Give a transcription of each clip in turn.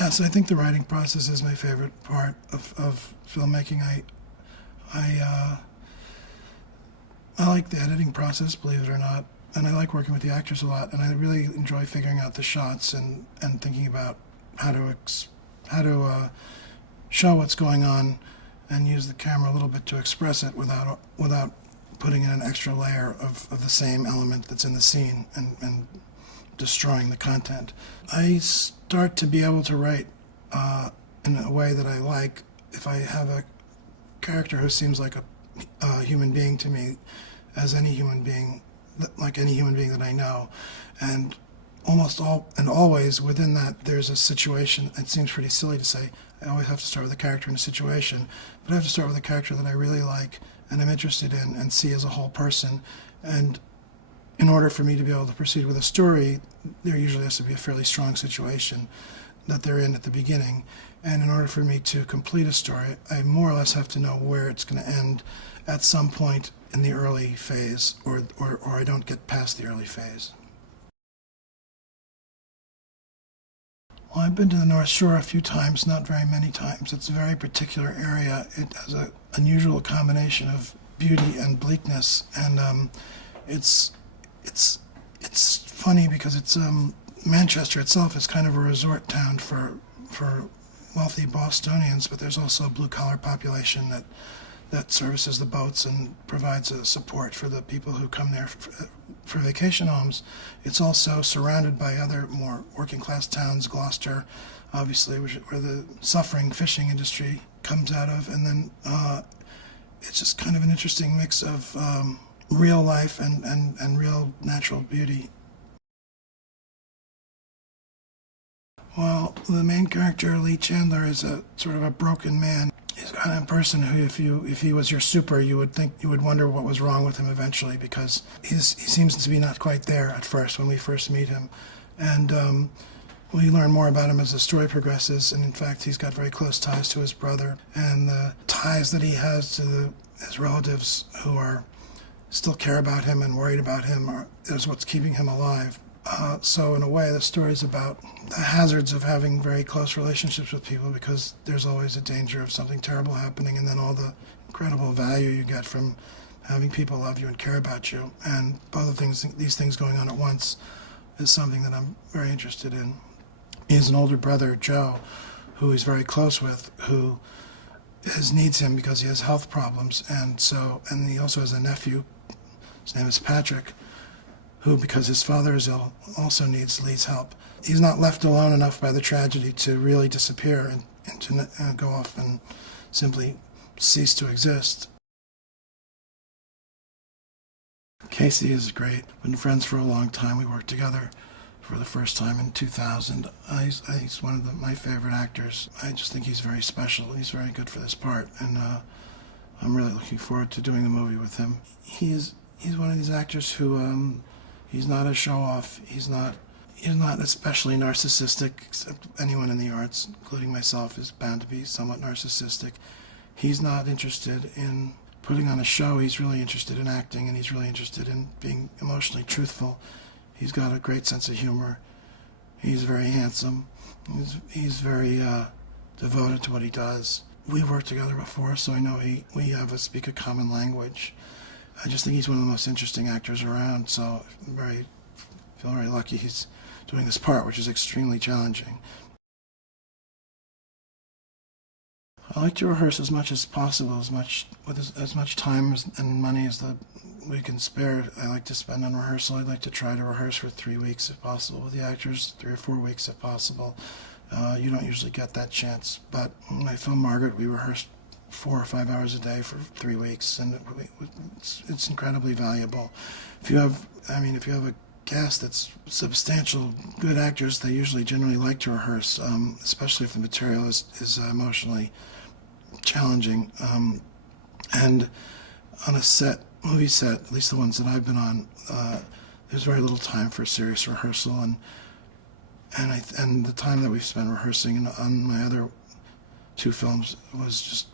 Yes, I think the writing process is my favorite part of filmmaking. I like the editing process, believe it or not, and I like working with the actors a lot, and I really enjoy figuring out the shots and thinking about how to show what's going on and use the camera a little bit to express it without putting in an extra layer of the same element that's in the scene and destroying the content. I start to be able to write in a way that I like if I have a character who seems like a human being to me, as any human being, like any human being that I know. And always within that there's a situation. It seems pretty silly to say I always have to start with a character in a situation, but I have to start with a character that I really like and I'm interested in and see as a whole person. And in order for me to be able to proceed with a story, there usually has to be a fairly strong situation that they're in at the beginning. And in order for me to complete a story, I more or less have to know where it's going to end at some point in the early phase, or I don't get past the early phase. Well, I've been to the North Shore a few times, not very many times. It's a very particular area. It has an unusual combination of beauty and bleakness, and it's funny because it's Manchester itself is kind of a resort town for wealthy Bostonians, but there's also a blue-collar population that services the boats and provides a support for the people who come there for vacation homes. It's also surrounded by other more working-class towns, Gloucester, obviously, where the suffering fishing industry comes out of, and then it's just kind of an interesting mix of real life and real natural beauty. Well, the main character, Lee Chandler, is a sort of a broken man. He's the kind of person who, if he was your super, you would wonder what was wrong with him eventually, because he seems to be not quite there at first when we first meet him, and we learn more about him as the story progresses. And in fact, he's got very close ties to his brother, and the ties that he has to his relatives who are still care about him and worried about him is what's keeping him alive. So in a way, the story is about the hazards of having very close relationships with people, because there's always a danger of something terrible happening, and then all the incredible value you get from having people love you and care about you. And both of these things going on at once is something that I'm very interested in. He has an older brother, Joe, who he's very close with, who needs him because he has health problems, and he also has a nephew. His name is Patrick, who, because his father is ill, also needs Lee's help. He's not left alone enough by the tragedy to really disappear and to go off and simply cease to exist. Casey is great. Been friends for a long time. We worked together for the first time in 2000. He's one of my favorite actors. I just think he's very special. He's very good for this part, and I'm really looking forward to doing the movie with him. He's one of these actors who he's not a show-off. He's not especially narcissistic, except anyone in the arts, including myself, is bound to be somewhat narcissistic. He's not interested in putting on a show. He's really interested in acting, and he's really interested in being emotionally truthful. He's got a great sense of humor. He's very handsome. He's very devoted to what he does. We've worked together before, so I know we speak a common language. I just think he's one of the most interesting actors around, so I feel very lucky he's doing this part, which is extremely challenging. I like to rehearse as much as possible, with as much time and money as we can spare. I like to spend on rehearsal. I'd like to try to rehearse for 3 weeks if possible with the actors, 3 or 4 weeks if possible. You don't usually get that chance, but when I filmed Margaret, we rehearsed 4 or 5 hours a day for 3 weeks, and it's incredibly valuable. If you have a cast that's substantial, good actors, they generally like to rehearse, especially if the material is emotionally challenging. And on a movie set, at least the ones that I've been on, there's very little time for serious rehearsal, and the time that we've spent rehearsing on my other 2 films was just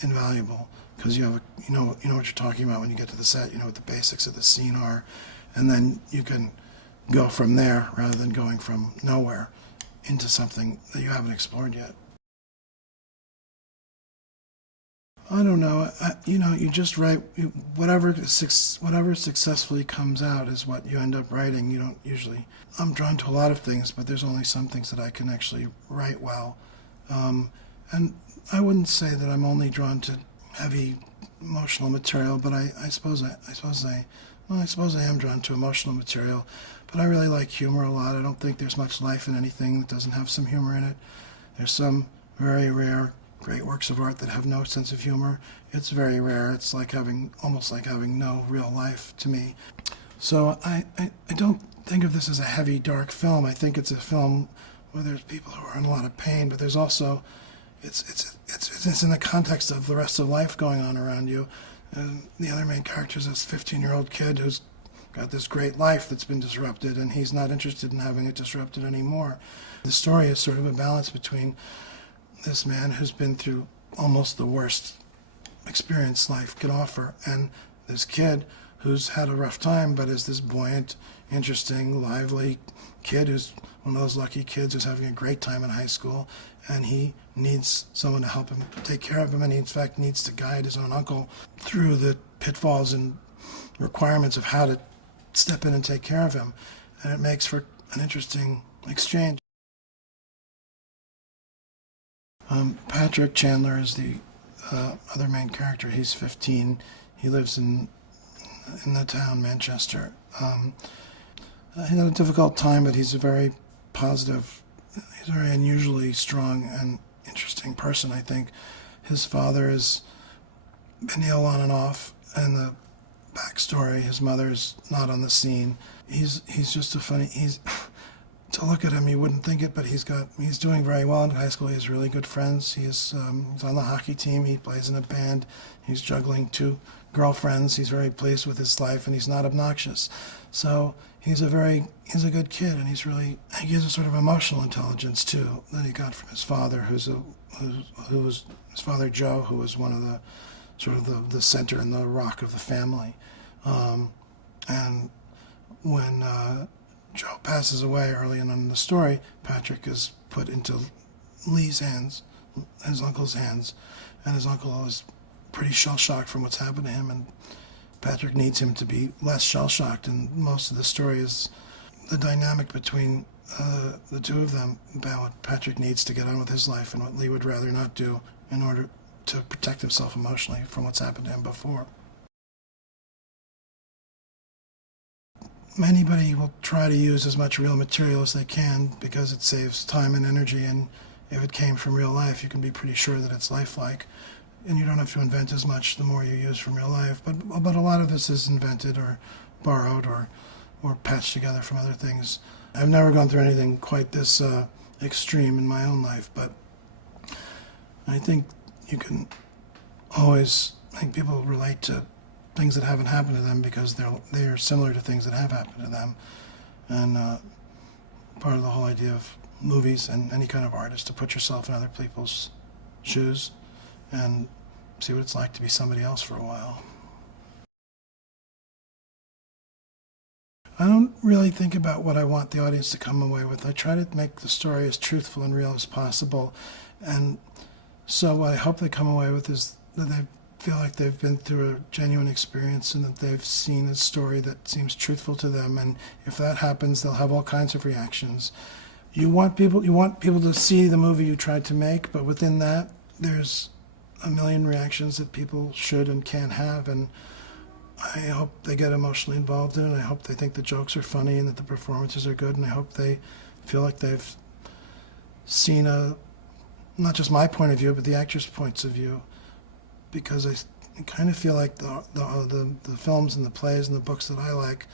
invaluable, because you know what you're talking about when you get to the set. You know what the basics of the scene are, and then you can go from there rather than going from nowhere. into something that you haven't explored yet. I don't know. You just write whatever successfully comes out is what you end up writing. You don't usually. I'm drawn to a lot of things, but there's only some things that I can actually write well. And I wouldn't say that I'm only drawn to heavy emotional material, but I suppose I am drawn to emotional material. But I really like humor a lot. I don't think there's much life in anything that doesn't have some humor in it. There's some very rare great works of art that have no sense of humor. It's very rare. It's almost like having no real life to me. So I don't think of this as a heavy, dark film. I think it's a film where there's people who are in a lot of pain, but there's also it's in the context of the rest of life going on around you. And the other main character is this 15-year-old kid who's got this great life that's been disrupted, and he's not interested in having it disrupted anymore. The story is sort of a balance between this man who's been through almost the worst experience life could offer, and this kid who's had a rough time but is this buoyant, interesting, lively kid who's one of those lucky kids who's having a great time in high school, and he needs someone to help him take care of him, and he in fact needs to guide his own uncle through the pitfalls and requirements of how to step in and take care of him. And it makes for an interesting exchange. Patrick Chandler is the other main character. He's 15. He lives in the town Manchester. He had a difficult time, but he's a very positive, he's a very unusually strong and interesting person, I think. His father has been ill on and off, and the backstory, his mother's not on the scene. He's just a funny, to look at him, you wouldn't think it, but he's doing very well in high school. He has really good friends. He's on the hockey team. He plays in a band. He's juggling 2 girlfriends. He's very pleased with his life, and he's not obnoxious. So he's a good kid, and he has a sort of emotional intelligence too that he got from his father, who was his father Joe, who was one of the sort of the center and the rock of the family. And when Joe passes away early on in the story, Patrick is put into Lee's hands, his uncle's hands, and his uncle is pretty shell-shocked from what's happened to him, and Patrick needs him to be less shell-shocked, and most of the story is the dynamic between the two of them about what Patrick needs to get on with his life and what Lee would rather not do in order to protect himself emotionally from what's happened to him before. Anybody will try to use as much real material as they can because it saves time and energy, and if it came from real life, you can be pretty sure that it's lifelike, and you don't have to invent as much the more you use from real life. But a lot of this is invented or borrowed or patched together from other things. I've never gone through anything quite this extreme in my own life, but I think you can always, I think people relate to things that haven't happened to them because they're similar to things that have happened to them. And part of the whole idea of movies and any kind of art is to put yourself in other people's shoes and see what it's like to be somebody else for a while. I don't really think about what I want the audience to come away with. I try to make the story as truthful and real as possible. And so what I hope they come away with is that they feel like they've been through a genuine experience and that they've seen a story that seems truthful to them. And if that happens, they'll have all kinds of reactions. You want people to see the movie you tried to make, but within that, there's a million reactions that people should and can have. And I hope they get emotionally involved in it. I hope they think the jokes are funny and that the performances are good. And I hope they feel like they've seen not just my point of view, but the actors' points of view. Because I kind of feel like the films and the plays and the books that I like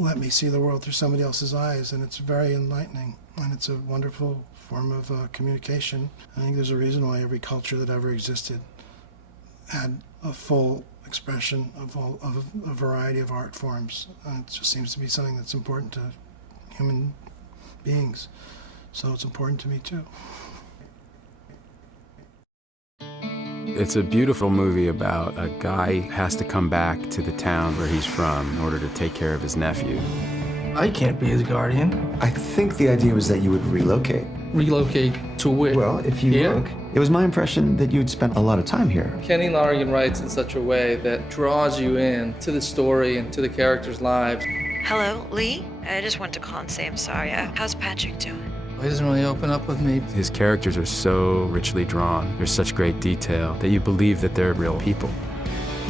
let me see the world through somebody else's eyes, and it's very enlightening, and it's a wonderful form of communication. I think there's a reason why every culture that ever existed had a full expression of a variety of art forms. And it just seems to be something that's important to human beings, so it's important to me too. It's a beautiful movie about a guy who has to come back to the town where he's from in order to take care of his nephew. I can't be his guardian. I think the idea was that you would relocate. Relocate to where? Well, if you Here? look, it was my impression that you'd spent a lot of time here. Kenny Lonergan writes in such a way that draws you in to the story and to the characters' lives. Hello, Lee? I just wanted to call and say I'm sorry. How's Patrick doing? He doesn't really open up with me. His characters are so richly drawn. There's such great detail that you believe that they're real people.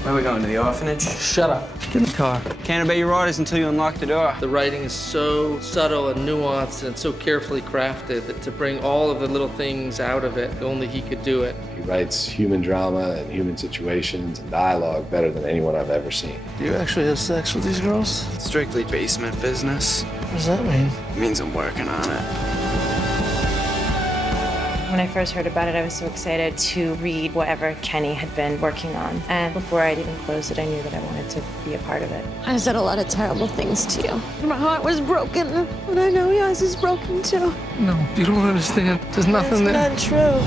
Where are we going, to the orphanage? Shut up. Get in the car. Can't obey your orders until you unlock the door. The writing is so subtle and nuanced and so carefully crafted that to bring all of the little things out of it, only he could do it. He writes human drama and human situations and dialogue better than anyone I've ever seen. Do you actually have sex with these girls? Strictly basement business. What does that mean? It means I'm working on it. When I first heard about it, I was so excited to read whatever Kenny had been working on. And before I'd even closed it, I knew that I wanted to be a part of it. I said a lot of terrible things to you. My heart was broken, and I know yours is broken too. No, you don't understand. There's nothing there. That's not true.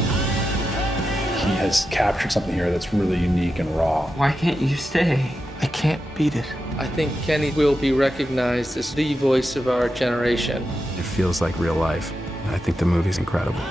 He has captured something here that's really unique and raw. Why can't you stay? I can't beat it. I think Kenny will be recognized as the voice of our generation. It feels like real life. I think the movie's incredible.